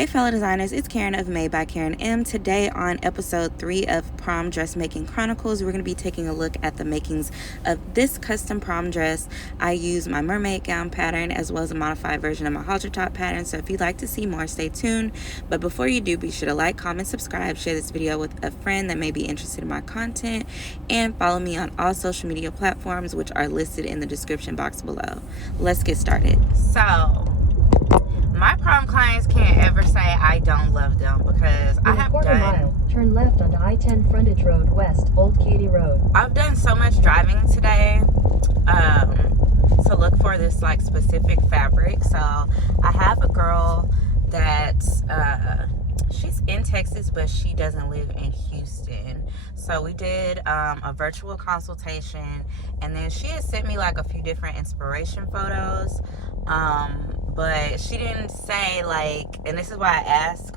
Hey fellow designers, it's Karen of Made by Karen M. Today on episode 3 of Prom Dressmaking Chronicles, we're going to be taking a look at the makings of this custom prom dress. I use my mermaid gown pattern as well as a modified version of my halter top pattern, so if you'd like to see more, stay tuned. But before you do, be sure to like, comment, subscribe, share this video with a friend that may be interested in my content, and follow me on all social media platforms, which are listed in the description box below. Let's get started. So, my prom clients can't ever say I don't love them because I have mile, turn left onto I-10 Frontage Road West, Old Katy Road. I've done so much driving today to look for this like specific fabric. So I have a girl that she's in Texas, but she doesn't live in Houston. So we did a virtual consultation, and then she had sent me like a few different inspiration photos. But she didn't say like, and this is why I ask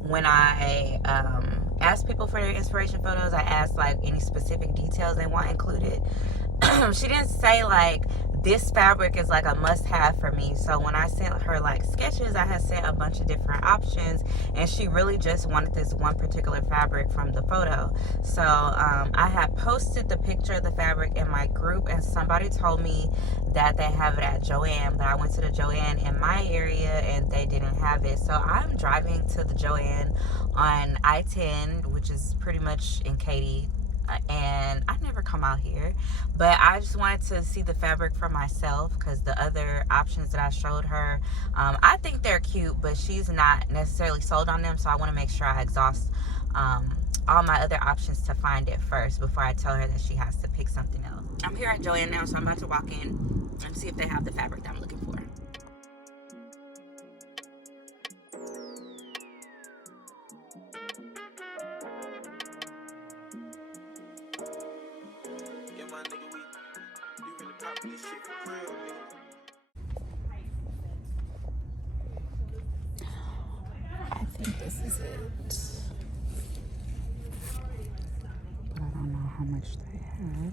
when I ask people for their inspiration photos, I ask like any specific details they want included. She didn't say like this fabric is like a must-have for me. So when I sent her like sketches, I had sent a bunch of different options, and she really just wanted this one particular fabric from the photo. So I had posted the picture of the fabric in my group, and somebody told me that they have it at Joann, but I went to the Joann in my area and they didn't have it. So I'm driving to the Joann on I-10, which is pretty much in Katy. And I never come out here, but I just wanted to see the fabric for myself because the other options that I showed her, I think they're cute, but she's not necessarily sold on them. So I want to make sure I exhaust all my other options to find it first before I tell her that she has to pick something else. I'm here at Joann now, so I'm about to walk in and see if they have the fabric that I'm looking for. I think this is it, but I don't know how much they have.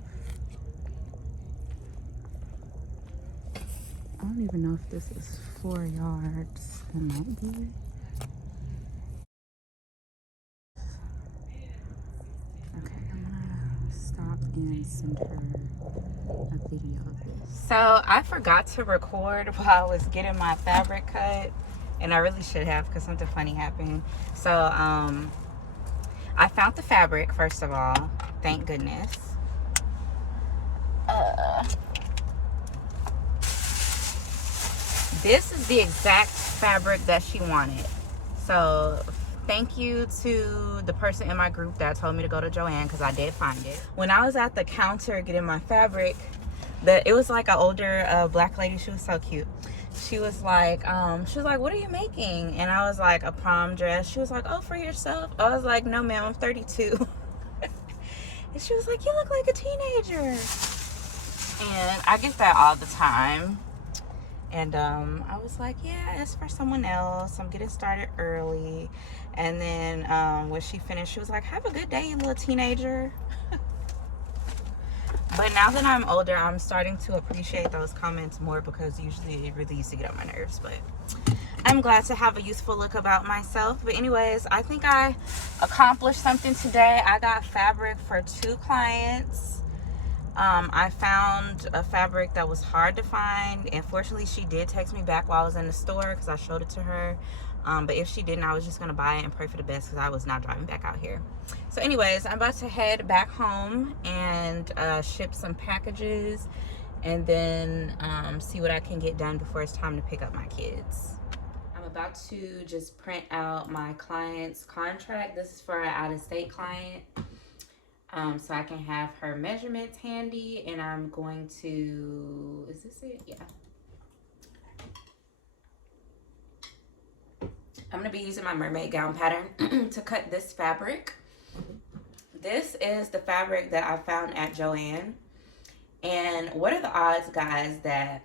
I don't even know if this is 4 yards. It might be. Okay, I'm gonna stop and send her a video of this. So I forgot to record while I was getting my fabric cut, and I really should have because something funny happened. So I found the fabric, first of all, thank goodness. This is the exact fabric that she wanted. So thank you to the person in my group that told me to go to Joann, because I did find it. When I was at the counter getting my fabric, it was like an older black lady. She was so cute. She was like, what are you making? And I was like, a prom dress. She was like, oh, for yourself? I was like, no ma'am, I'm 32. And she was like, you look like a teenager. And I get that all the time. And I was like, yeah, it's for someone else. I'm getting started early. And then when she finished, she was like, have a good day, you little teenager. But now that I'm older, I'm starting to appreciate those comments more, because usually it really used to get on my nerves. But I'm glad to have a useful look about myself. But anyways, I think I accomplished something today. I got fabric for 2 clients. I found a fabric that was hard to find. Unfortunately, she did text me back while I was in the store because I showed it to her. But if she didn't, I was just going to buy it and pray for the best because I was not driving back out here. So anyways, I'm about to head back home and ship some packages, and then see what I can get done before it's time to pick up my kids. I'm about to just print out my client's contract. This is for an out-of-state client. So I can have her measurements handy, and I'm going to, is this it? Yeah. I'm going to be using my mermaid gown pattern to cut this fabric. This is the fabric that I found at Joann. And what are the odds, guys, that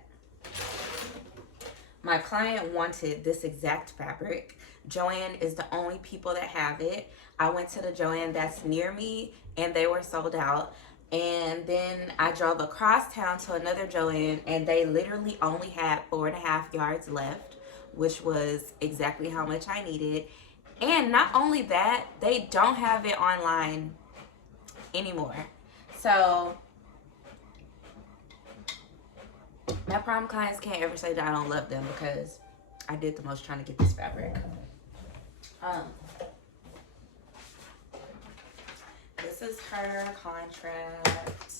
my client wanted this exact fabric? Joann is the only people that have it. I went to the Joann that's near me, and they were sold out. And then I drove across town to another Joann, and they literally only had 4.5 yards left, which was exactly how much I needed. And not only that, they don't have it online anymore. So my prom clients can't ever say that I don't love them, because I did the most trying to get this fabric. This is her contract.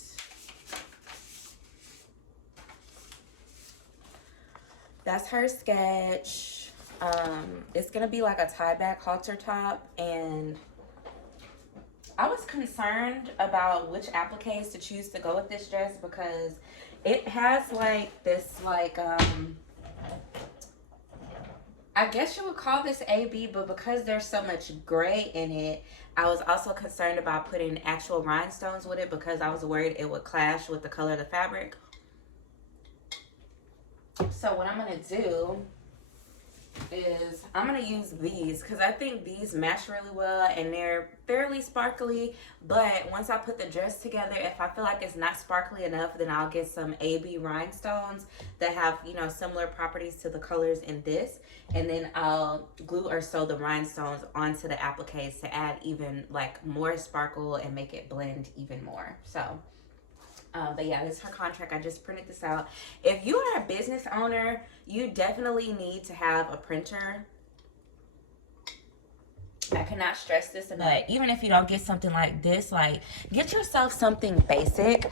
That's her sketch. It's gonna be like a tie back halter top, and I was concerned about which appliques to choose to go with this dress, because it has like this like I guess you would call this AB, but because there's so much gray in it, I was also concerned about putting actual rhinestones with it, because I was worried it would clash with the color of the fabric. So what I'm gonna do is I'm gonna use these, because I think these match really well and they're fairly sparkly. But once I put the dress together, if I feel like it's not sparkly enough, then I'll get some AB rhinestones that have, you know, similar properties to the colors in this, and then I'll glue or sew the rhinestones onto the appliques to add even like more sparkle and make it blend even more. So but yeah, this is her contract. I just printed this out. If you are a business owner, you definitely need to have a printer. I cannot stress this enough. Even if you don't get something like this, like, get yourself something basic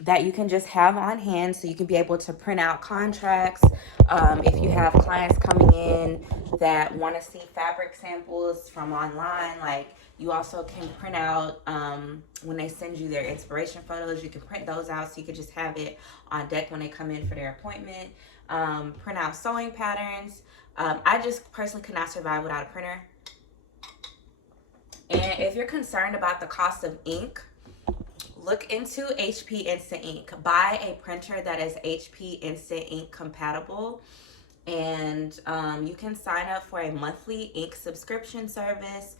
that you can just have on hand, so you can be able to print out contracts. If you have clients coming in that want to see fabric samples from online, like, you also can print out, when they send you their inspiration photos, you can print those out, so you can just have it on deck when they come in for their appointment. Print out sewing patterns. I just personally could not survive without a printer. And if you're concerned about the cost of ink, look into HP Instant Ink. Buy a printer that is HP Instant Ink compatible. And you can sign up for a monthly ink subscription service.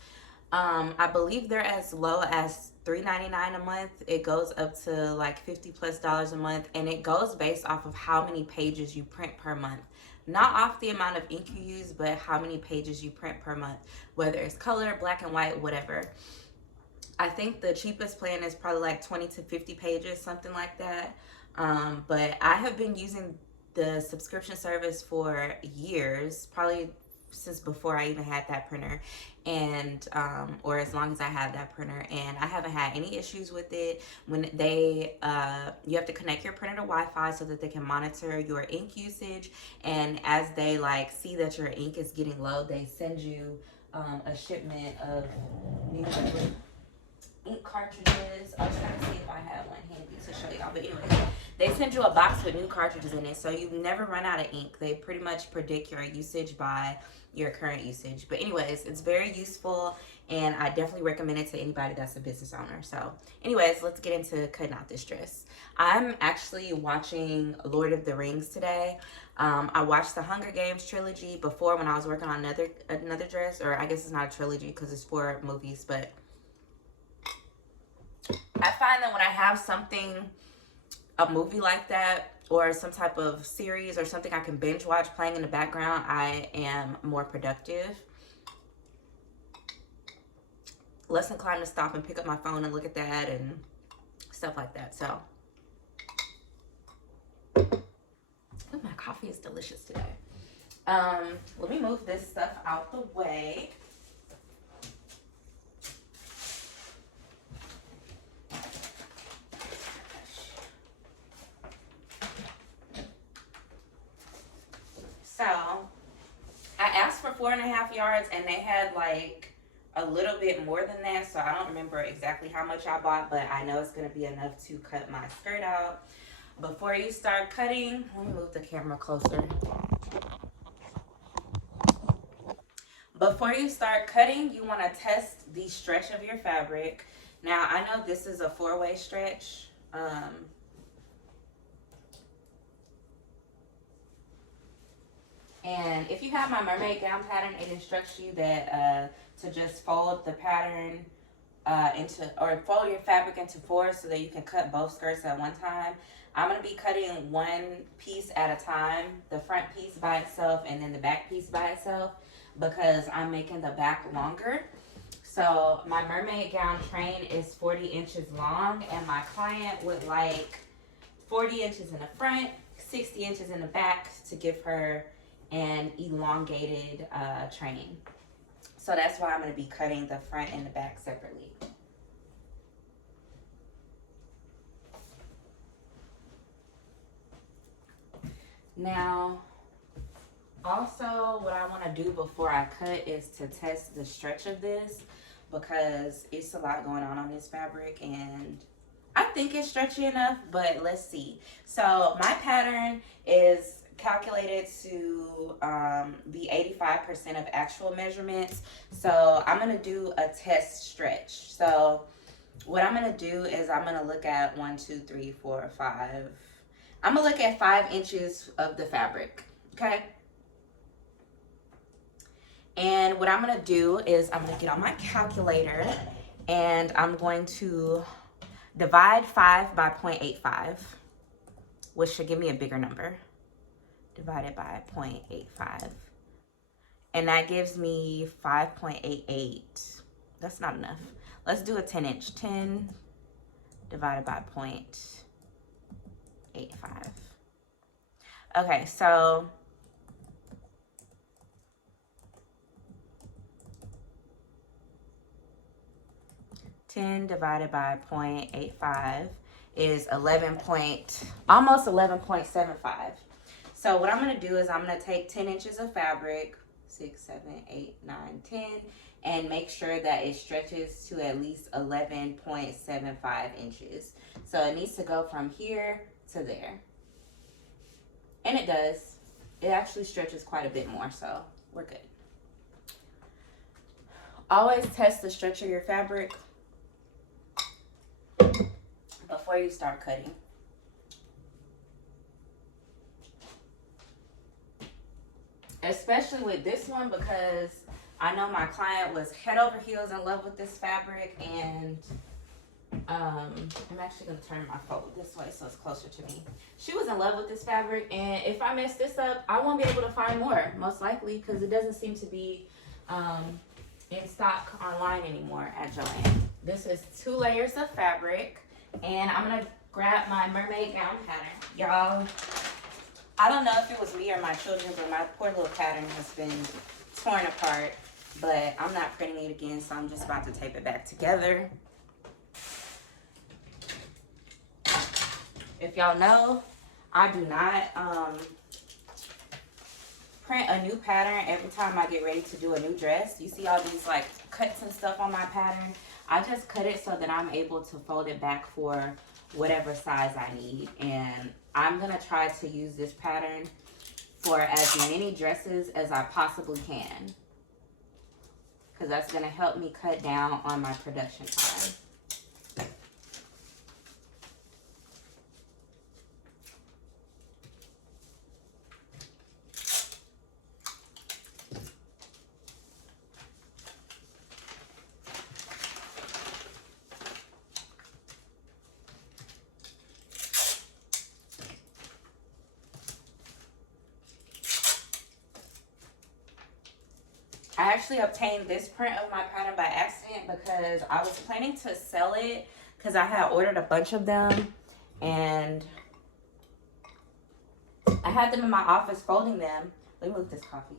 I believe they're as low as $3.99 a month. It goes up to like $50+ a month, and it goes based off of how many pages you print per month. Not off the amount of ink you use, but how many pages you print per month, whether it's color, black and white, whatever. I think the cheapest plan is probably like 20 to 50 pages, something like that. But I have been using the subscription service for years, probably since before I even had that printer, and or as long as I had that printer, and I haven't had any issues with it. When they you have to connect your printer to Wi-Fi so that they can monitor your ink usage, and as they like see that your ink is getting low, they send you a shipment of new ink cartridges. I was trying to see if I have one handy to show y'all, but anyway, they send you a box with new cartridges in it, so you never run out of ink. They pretty much predict your usage by your current usage. But anyways, it's very useful, and I definitely recommend it to anybody that's a business owner. So anyways, let's get into cutting out this dress. I'm actually watching Lord of the Rings today. I watched the Hunger Games trilogy before when I was working on another dress, or I guess it's not a trilogy because it's 4 movies, but I find that when I have something, a movie like that, or some type of series or something I can binge watch playing in the background, I am more productive. Less inclined to stop and pick up my phone and look at that and stuff like that. So, ooh, my coffee is delicious today. Let me move this stuff out the way. So I asked for 4.5 yards, and they had like a little bit more than that. So I don't remember exactly how much I bought, but I know it's going to be enough to cut my skirt out. Before you start cutting, let me move the camera closer. Before you start cutting, you want to test the stretch of your fabric. Now, I know this is a 4-way stretch. And if you have my mermaid gown pattern, it instructs you that to just fold the pattern fold your fabric into 4 so that you can cut both skirts at one time. I'm going to be cutting one piece at a time, the front piece by itself and then the back piece by itself, because I'm making the back longer. So my mermaid gown train is 40 inches long, and my client would like 40 inches in the front, 60 inches in the back to give her an elongated train. So that's why I'm going to be cutting the front and the back separately. Now, also what I want to do before I cut is to test the stretch of this, because it's a lot going on this fabric and I think it's stretchy enough, but let's see. So my pattern is calculated to be 85% of actual measurements. So I'm going to do a test stretch. So what I'm going to do is I'm going to look at 1, 2, 3, 4, 5. I'm going to look at 5 inches of the fabric. Okay. And what I'm going to do is I'm going to get on my calculator and I'm going to divide 5 by 0.85, which should give me a bigger number. Divided by 0.85. And that gives me 5.88. That's not enough. Let's do a 10 inch. 10 divided by 0.85. Okay, so divided by 0.85 is almost 11.75. So what I'm going to do is I'm going to take 10 inches of fabric, 6, 7, 8, 9, 10, and make sure that it stretches to at least 11.75 inches. So it needs to go from here to there. And it does. It actually stretches quite a bit more, so we're good. Always test the stretch of your fabric before you start cutting. Especially with this one, because I know my client was head over heels in love with this fabric, and I'm actually going to turn my fold this way so it's closer to me. She was in love with this fabric, and if I mess this up, I won't be able to find more, most likely, because it doesn't seem to be in stock online anymore at Joann. This is 2 layers of fabric, and I'm going to grab my mermaid gown pattern. Y'all, I don't know if it was me or my children, but my poor little pattern has been torn apart, but I'm not printing it again, so I'm just about to tape it back together. If y'all know, I do not print a new pattern every time I get ready to do a new dress. You see all these like cuts and stuff on my pattern. I just cut it so that I'm able to fold it back for whatever size I need. And I'm going to try to use this pattern for as many dresses as I possibly can, because that's going to help me cut down on my production time. I actually obtained this print of my pattern by accident because I was planning to sell it because I had ordered a bunch of them and I had them in my office folding them. Let me move this coffee.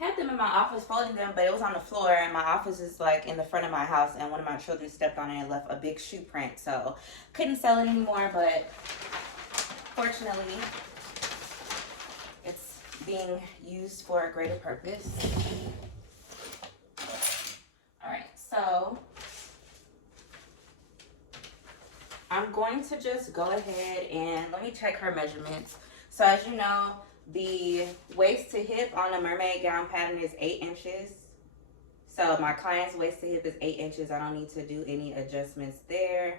Had them in my office folding them, but it was on the floor, and my office is like in the front of my house, and one of my children stepped on it and left a big shoe print, so couldn't sell it anymore. But fortunately it's being used for a greater purpose. All right, so I'm going to just go ahead and let me check her measurements. So as you know, the waist to hip on a mermaid gown pattern is 8 inches. So my client's waist to hip is 8 inches. I don't need to do any adjustments there.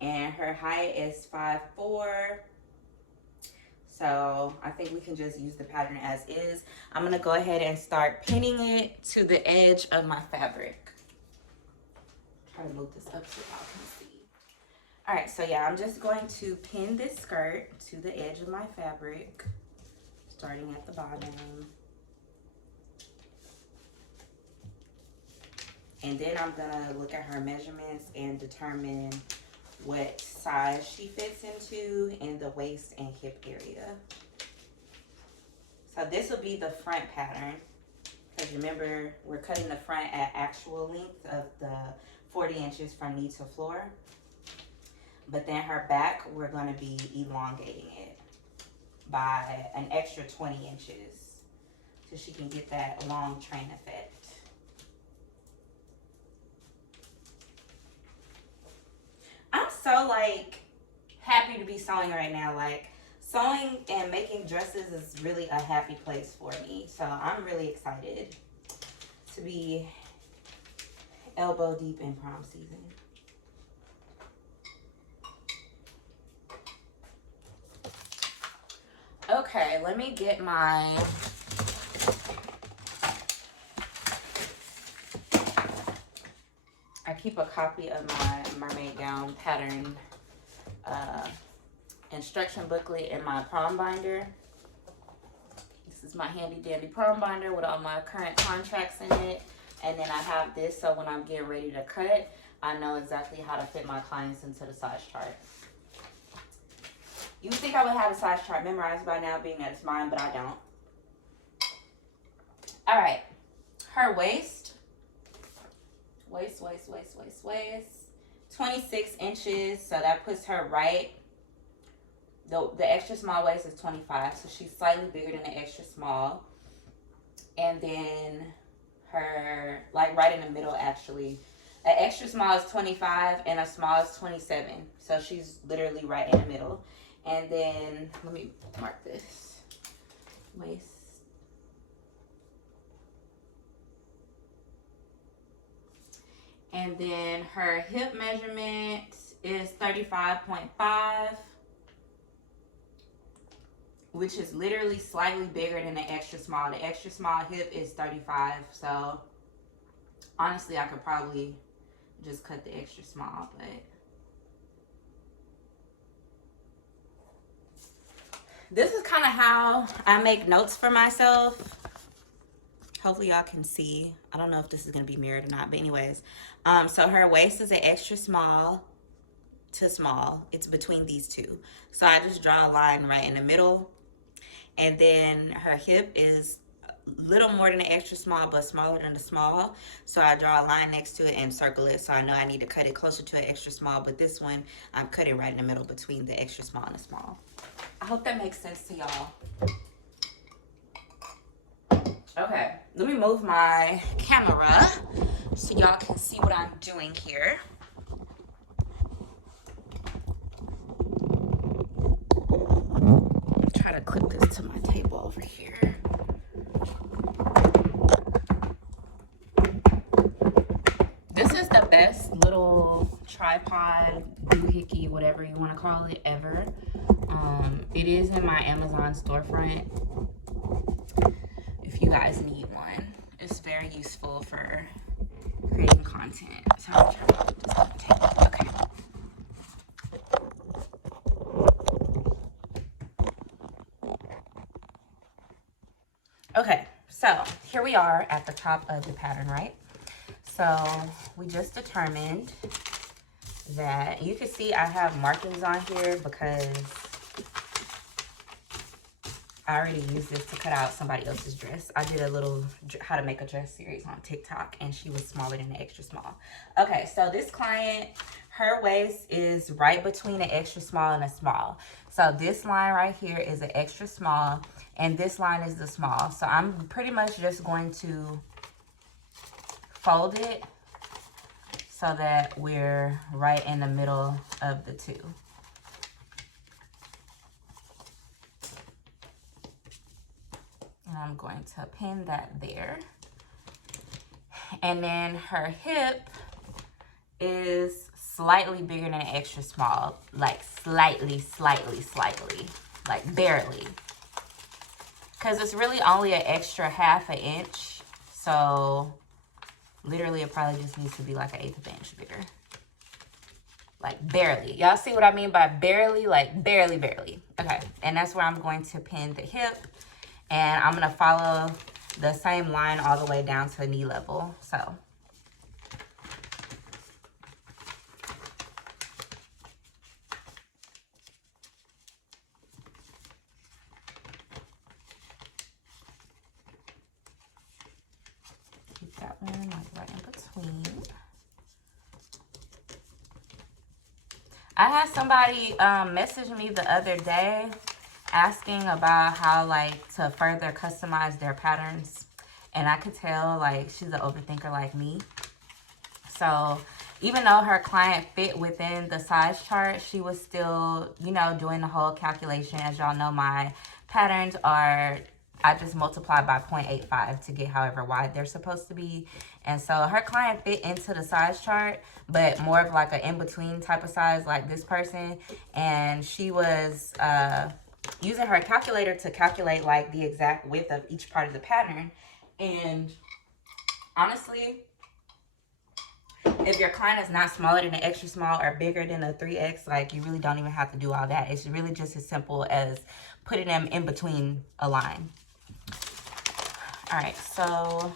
And her height is 5'4". So I think we can just use the pattern as is. I'm gonna go ahead and start pinning it to the edge of my fabric. Try to move this up so y'all can see. All right, so yeah, I'm just going to pin this skirt to the edge of my fabric, starting at the bottom. And then I'm gonna look at her measurements and determine what size she fits into in the waist and hip area. So this will be the front pattern. Because remember, we're cutting the front at actual length of the 40 inches from knee to floor. But then her back, we're gonna be elongating it by an extra 20 inches so she can get that long train effect. I'm so like happy to be sewing right now. Like sewing and making dresses is really a happy place for me. So I'm really excited to be elbow deep in prom season. Okay, let me get my I keep a copy of my mermaid gown pattern instruction booklet in my prom binder. This is my handy dandy prom binder with all my current contracts in it. And then I have this so when I'm getting ready to cut, I know exactly how to fit my clients into the size chart. You would think I would have a size chart memorized by now, being that it's mine, but I don't. All right, her waist, 26 inches. So that puts her right. The extra small waist is 25, so she's slightly bigger than the extra small. And then her, like right in the middle actually, an extra small is 25 and a small is 27. So she's literally right in the middle. And then, let me mark this, waist. And then her hip measurement is 35.5, which is literally slightly bigger than the extra small. The extra small hip is 35, so honestly, I could probably just cut the extra small, but this is kind of how I make notes for myself. Hopefully y'all can see. I don't know if this is going to be mirrored or not, but anyways. So her waist is an extra small to small. It's between these two. So I just draw a line right in the middle. And then her hip is a little more than an extra small, but smaller than the small. So I draw a line next to it and circle it. So I know I need to cut it closer to an extra small. But this one, I'm cutting right in the middle between the extra small and the small. I hope that makes sense to y'all. Okay, let me move my camera so y'all can see what I'm doing here. Try to clip this to my table over here. This is the best little tripod, doohickey, whatever you want to call it, ever. It is in my Amazon storefront. If you guys need one, it's very useful for creating content. So I'm trying to put this on the table. Okay. Okay, so here we are at the top of the pattern, right? So we just determined that, you can see I have markings on here because I already used this to cut out somebody else's dress. I did a little how to make a dress series on TikTok, and she was smaller than the extra small. Okay, so this client, her waist is right between the extra small and a small. So this line right here is an extra small, and this line is the small. So I'm pretty much just going to fold it so that we're right in the middle of the two. And I'm going to pin that there. And then her hip is slightly bigger than an extra small. Like slightly, like barely. Because it's really only an extra ½ an inch. So literally it probably just needs to be like an 1/8 of an inch bigger. like barely. Y'all see what I mean by barely? Like barely, barely. Okay, and that's where I'm going to pin the hip, and I'm gonna follow the same line all the way down to knee level. So keep that one like right in between. I had somebody message me the other day asking about how like to further customize their patterns, and I could tell like she's an overthinker like me. So even though her client fit within the size chart, she was still, you know, doing the whole calculation. As y'all know, my patterns are, I just multiply by 0.85 to get however wide they're supposed to be. And so her client fit into the size chart, but more of like an in-between type of size like this person. And she was using her calculator to calculate like the exact width of each part of the pattern. And honestly, if your client is not smaller than an extra small or bigger than a 3X, like you really don't even have to do all that. It's really just as simple as putting them in between a line. All right, so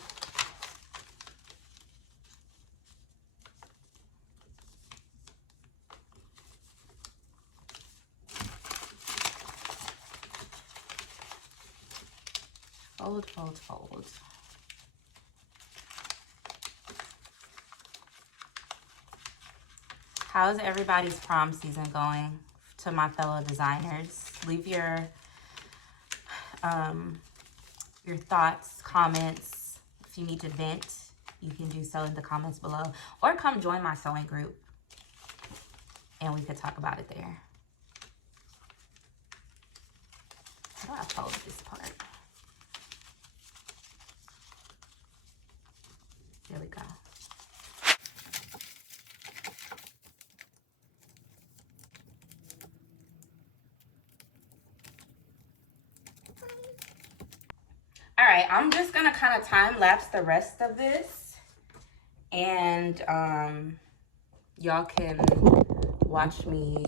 fold, fold, fold. How's everybody's prom season going? To my fellow designers, leave your thoughts, comments. If you need to vent, you can do so in the comments below, or come join my sewing group and we could talk about it there. How do I fold this part? There we go. All right, I'm just gonna kind of time lapse the rest of this, and y'all can watch me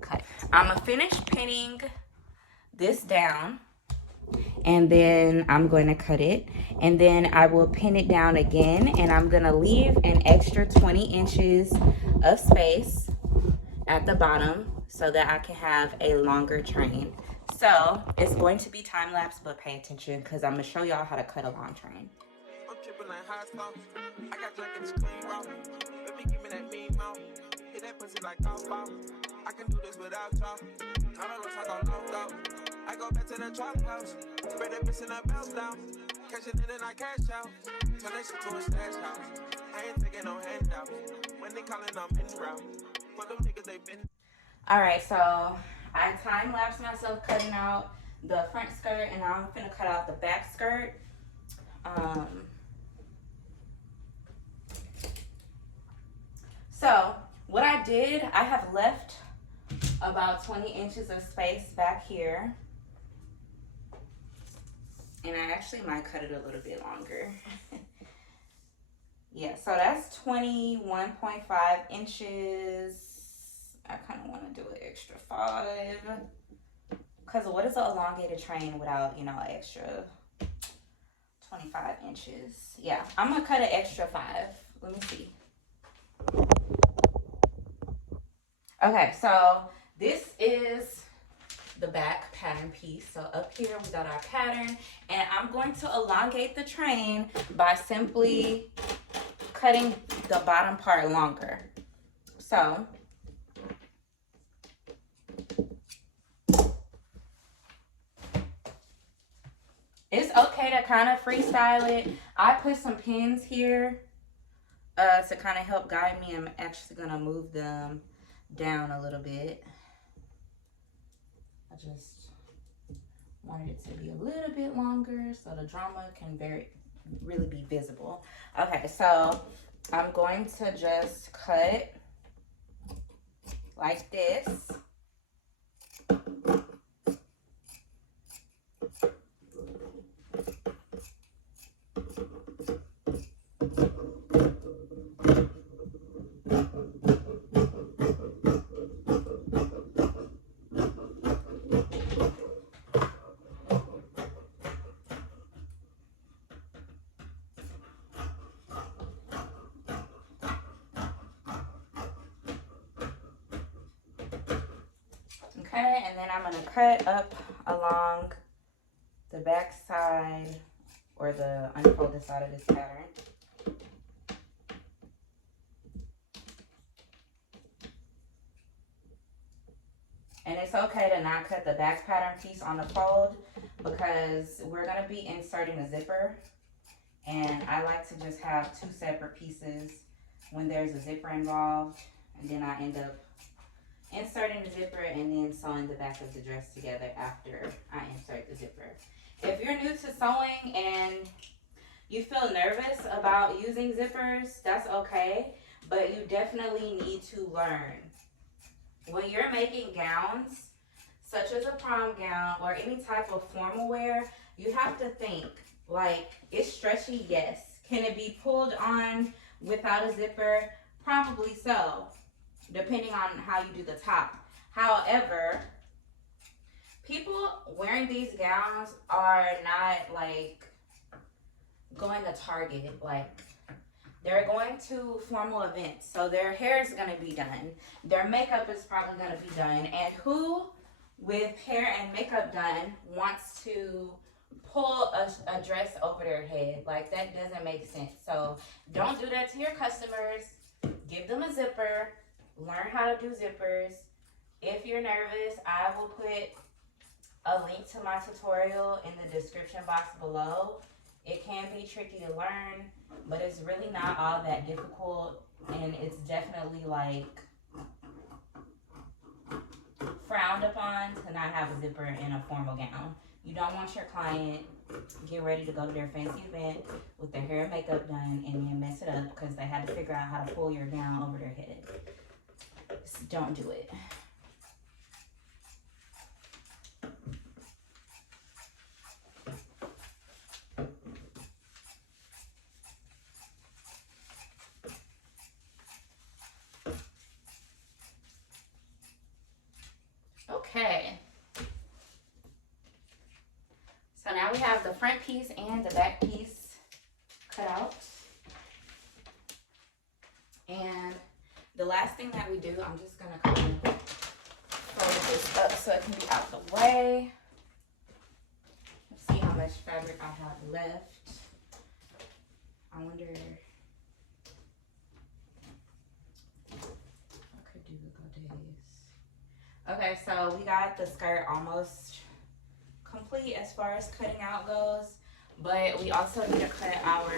cut. I'm gonna finish pinning this down, and then I'm going to cut it, and then I will pin it down again, and I'm gonna leave an extra 20 inches of space at the bottom so that I can have a longer train. So it's going to be time lapse, but pay attention because I'm gonna show y'all how to cut a long train. I'm tripping like hot sauce. I got drunk in the screen raw. Baby, give me that mean mouth. Hit that pussy like golf ball. I can do this without y'all. I don't know if I go long out. I go back to the trap house. Spread that bitch in that bounce down. Cash it in and I cash out. Turn that shit to a stash house. I ain't taking no handouts. When they calling, I'm in route. For them niggas, they been. All right, so I time lapsed myself cutting out the front skirt, and now I'm gonna cut out the back skirt. So what I did, I have left about 20 inches of space back here, and I actually might cut it a little bit longer. Yeah, so that's 21.5 inches. I kind of want to do an extra 5, because what is an elongated train without, you know, an extra 25 inches? Yeah, I'm gonna cut an extra 5. Let me see. Okay, so this is the back pattern piece. So up here we got our pattern, and I'm going to elongate the train by simply cutting the bottom part longer. So it's okay to kind of freestyle it. I put some pins here to kind of help guide me. I'm actually gonna move them down a little bit. I just wanted it to be a little bit longer so the drama can really be visible. Okay, so I'm going to just cut like this. Okay, and then I'm gonna cut up along the back side or the unfolded side of this pattern. And it's okay to not cut the back pattern piece on the fold because we're gonna be inserting a zipper. And I like to just have two separate pieces when there's a zipper involved. And then I end up inserting the zipper and then sewing the back of the dress together after I insert the zipper. If you're new to sewing and you feel nervous about using zippers, that's okay. But you definitely need to learn. When you're making gowns, such as a prom gown or any type of formal wear, you have to think, like, it's stretchy, yes. Can it be pulled on without a zipper? Probably so, depending on how you do the top. However, people wearing these gowns are not like going to Target, like they're going to formal events, so their hair is going to be done. Their makeup is probably going to be done. And who, with hair and makeup done, wants to pull a dress over their head? Like, that doesn't make sense. So don't do that to your customers. Give them a zipper. Learn how to do zippers. If you're nervous, I will put a link to my tutorial in the description box below. It can be tricky to learn, but it's really not all that difficult, and it's definitely like frowned upon to not have a zipper in a formal gown. You don't want your client get ready to go to their fancy event with their hair and makeup done and then mess it up because they had to figure out how to pull your gown over their head. Just don't do it. Okay, so now we have the front piece and the back piece cut out. And the last thing that we do, I'm just gonna kind of fold this up so it can be out the way. Let's see how much fabric I have left. I wonder, I could do the days. Okay, so we got the skirt almost complete as far as cutting out goes, but we also need to cut our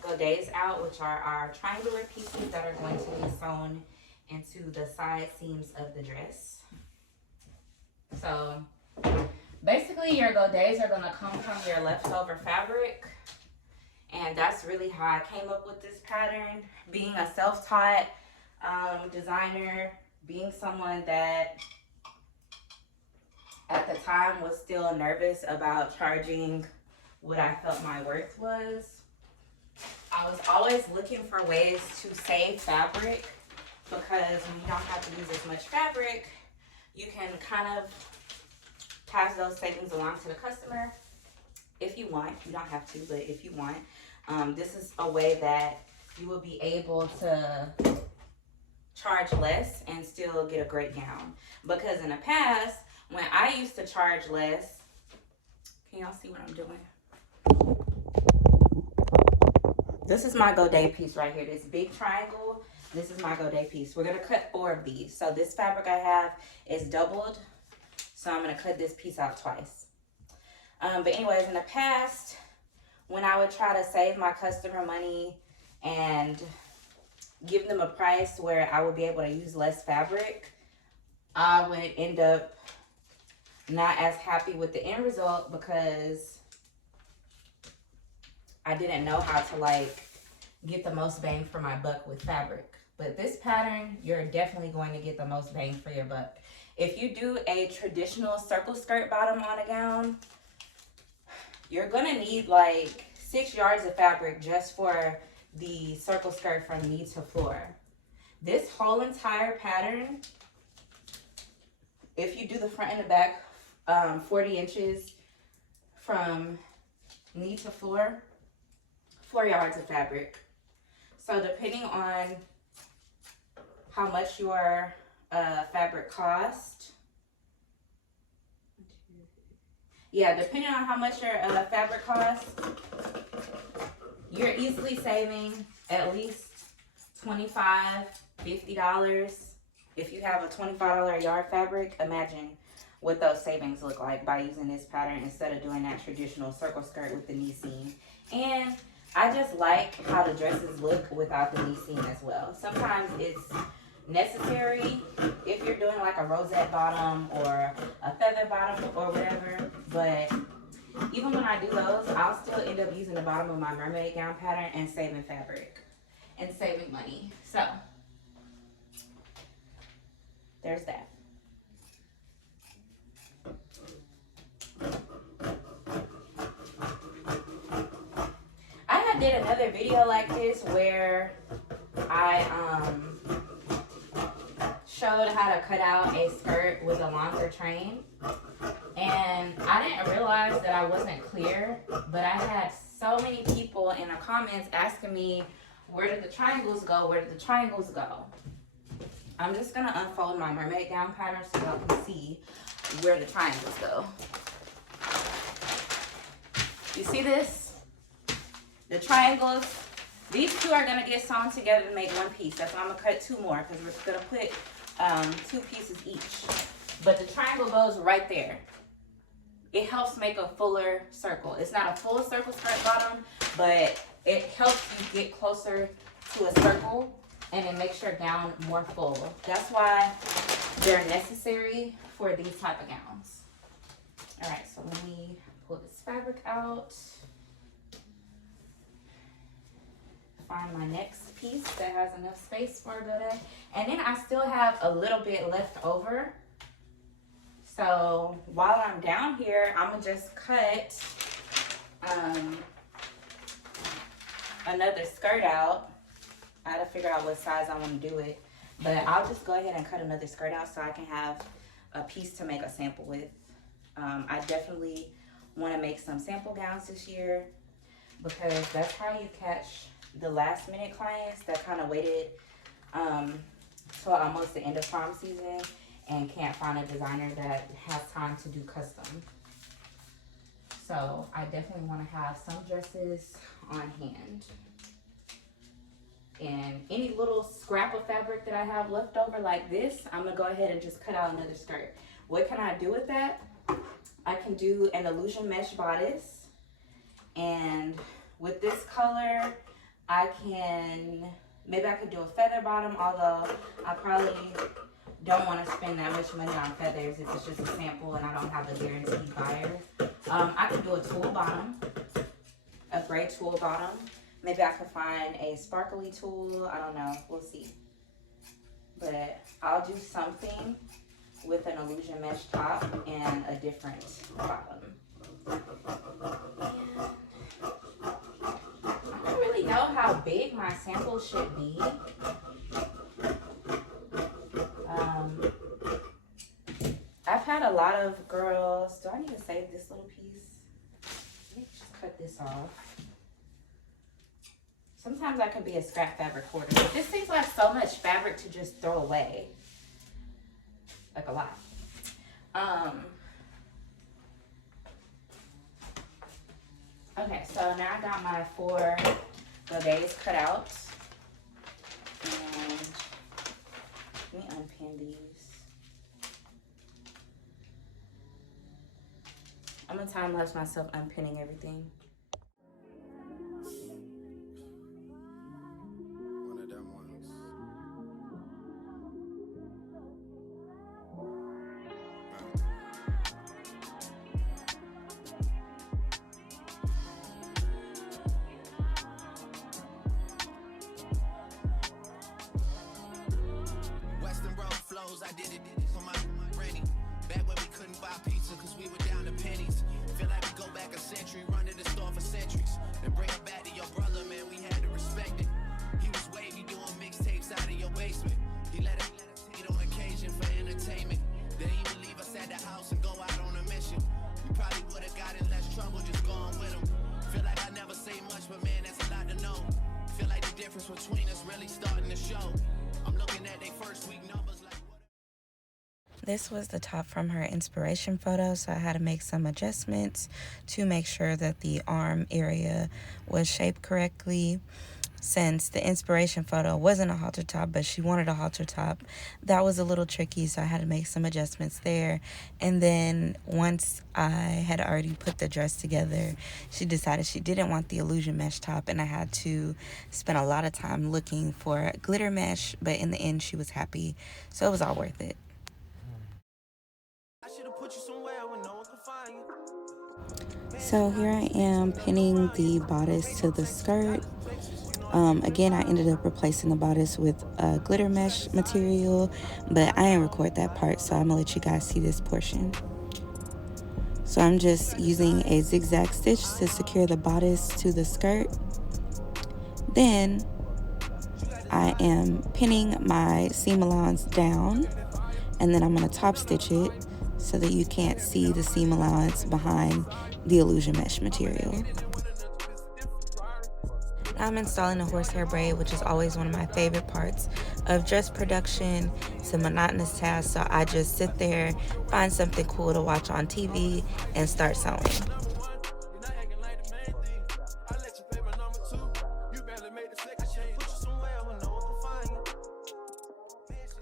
godets out, which are our triangular pieces that are going to be sewn into the side seams of the dress. So basically your godets are going to come from your leftover fabric, and that's really how I came up with this pattern. Being a self-taught designer, being someone that at the time was still nervous about charging what I felt my worth was, I was always looking for ways to save fabric, because when you don't have to use as much fabric, you can kind of pass those savings along to the customer if you want. You don't have to, but if you want. This is a way that you will be able to charge less and still get a great gown. Because in the past, when I used to charge less, can y'all see what I'm doing? This is my godet piece right here, this big triangle. This is my godet piece. We're gonna cut 4 of these. So this fabric I have is doubled, so I'm gonna cut this piece out twice. But anyways, in the past, when I would try to save my customer money and give them a price where I would be able to use less fabric, I would end up not as happy with the end result because I didn't know how to like get the most bang for my buck with fabric. But this pattern, you're definitely going to get the most bang for your buck. If you do a traditional circle skirt bottom on a gown, you're gonna need like 6 yards of fabric just for the circle skirt from knee to floor. This whole entire pattern, if you do the front and the back, 40 inches from knee to floor, 4 yards of fabric. So depending on how much your fabric cost, Yeah, depending on how much your fabric costs, you're easily saving at least $25, $50. If you have a $25 a yard fabric, imagine what those savings look like by using this pattern instead of doing that traditional circle skirt with the knee seam. And I just like how the dresses look without the knee seam as well. Sometimes it's necessary if you're doing like a rosette bottom or a feather bottom or whatever, but even when I do those, I'll still end up using the bottom of my mermaid gown pattern and saving fabric and saving money. So there's that. I did another video like this where I showed how to cut out a skirt with a longer train, and I didn't realize that I wasn't clear, but I had so many people in the comments asking me, where did the triangles go? Where did the triangles go? I'm just gonna unfold my mermaid gown pattern so y'all can see where the triangles go. You see this? The triangles, these two are gonna get sewn together to make one piece. That's why I'm gonna cut two more, because we're gonna put 2 pieces each. But the triangle goes right there. It helps make a fuller circle. It's not a full circle skirt bottom, but it helps you get closer to a circle and it makes your gown more full. That's why they're necessary for these type of gowns. All right, so let me pull this fabric out. Find my next piece that has enough space for a good. And then I still have a little bit left over. So while I'm down here, I'm gonna just cut another skirt out. I gotta figure out what size I want to do it, but I'll just go ahead and cut another skirt out so I can have a piece to make a sample with. I definitely want to make some sample gowns this year, because that's how you catch the last minute clients that kind of waited till almost the end of prom season and can't find a designer that has time to do custom. So I definitely want to have some dresses on hand. And any little scrap of fabric that I have left over like this, I'm gonna go ahead and just cut out another skirt. What can I do with that? I can do an illusion mesh bodice, and with this color, maybe I could do a feather bottom, although I probably don't want to spend that much money on feathers if it's just a sample and I don't have a guaranteed buyer. I could do a tulle bottom, a gray tulle bottom. Maybe I could find a sparkly tulle. I don't know. We'll see. But I'll do something with an illusion mesh top and a different bottom. I don't really know how big my sample should be. I've had a lot of girls. Do I need to save this little piece? Let me just cut this off. Sometimes I can be a scrap fabric hoarder, but this seems like so much fabric to just throw away. Like a lot. Okay, so now I got my 4 bobets cut out. And let me unpin these. I'm gonna time lapse myself unpinning everything. One of them ones. Western road flows, I did it for my granny. Back when we couldn't buy pizza cause we were down to pennies. Feel like we go back a century, run to the store this was the top from her inspiration photo, so I had to make some adjustments to make sure that the arm area was shaped correctly. Since the inspiration photo wasn't a halter top, but she wanted a halter top, that was a little tricky, so I had to make some adjustments there. And then once I had already put the dress together, she decided she didn't want the illusion mesh top, and I had to spend a lot of time looking for glitter mesh, but in the end she was happy, so it was all worth it. So here I am pinning the bodice to the skirt. Again, I ended up replacing the bodice with glitter mesh material, but I didn't record that part, so I'm gonna let you guys see this portion. So I'm just using a zigzag stitch to secure the bodice to the skirt. Then I am pinning my seam allowance down, and then I'm gonna top stitch it so that you can't see the seam allowance behind the illusion mesh material. I'm installing a horsehair braid, which is always one of my favorite parts of dress production. It's a monotonous task, so I just sit there, find something cool to watch on TV, and start sewing.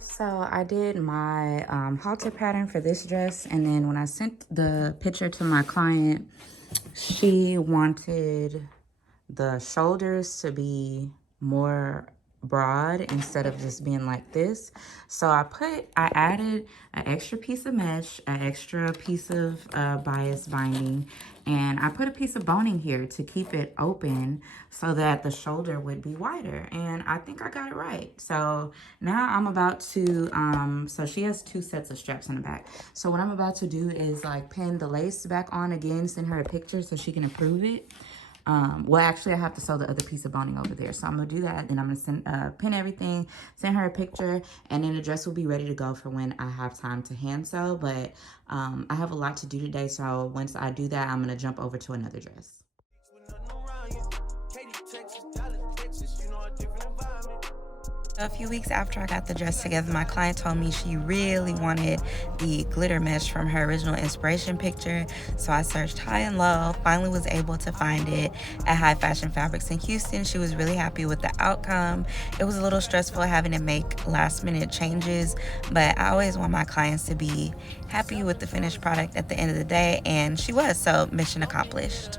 So I did my halter pattern for this dress, and then when I sent the picture to my client, she wanted the shoulders to be more broad instead of just being like this. So I added an extra piece of mesh, an extra piece of bias binding, and I put a piece of boning here to keep it open so that the shoulder would be wider, and I think I got it right. So now I'm about to so she has 2 sets of straps in the back. So what I'm about to do is like pin the lace back on again, send her a picture so she can approve it. Well, actually, I have to sew the other piece of boning over there. So I'm going to do that. Then I'm going to pin everything, send her a picture, and then the dress will be ready to go for when I have time to hand sew. But I have a lot to do today. So once I do that, I'm going to jump over to another dress. A few weeks after I got the dress together, my client told me she really wanted the glitter mesh from her original inspiration picture. So I searched high and low, finally was able to find it at High Fashion Fabrics in Houston. She was really happy with the outcome. It was a little stressful having to make last minute changes, but I always want my clients to be happy with the finished product at the end of the day, and she was, so mission accomplished.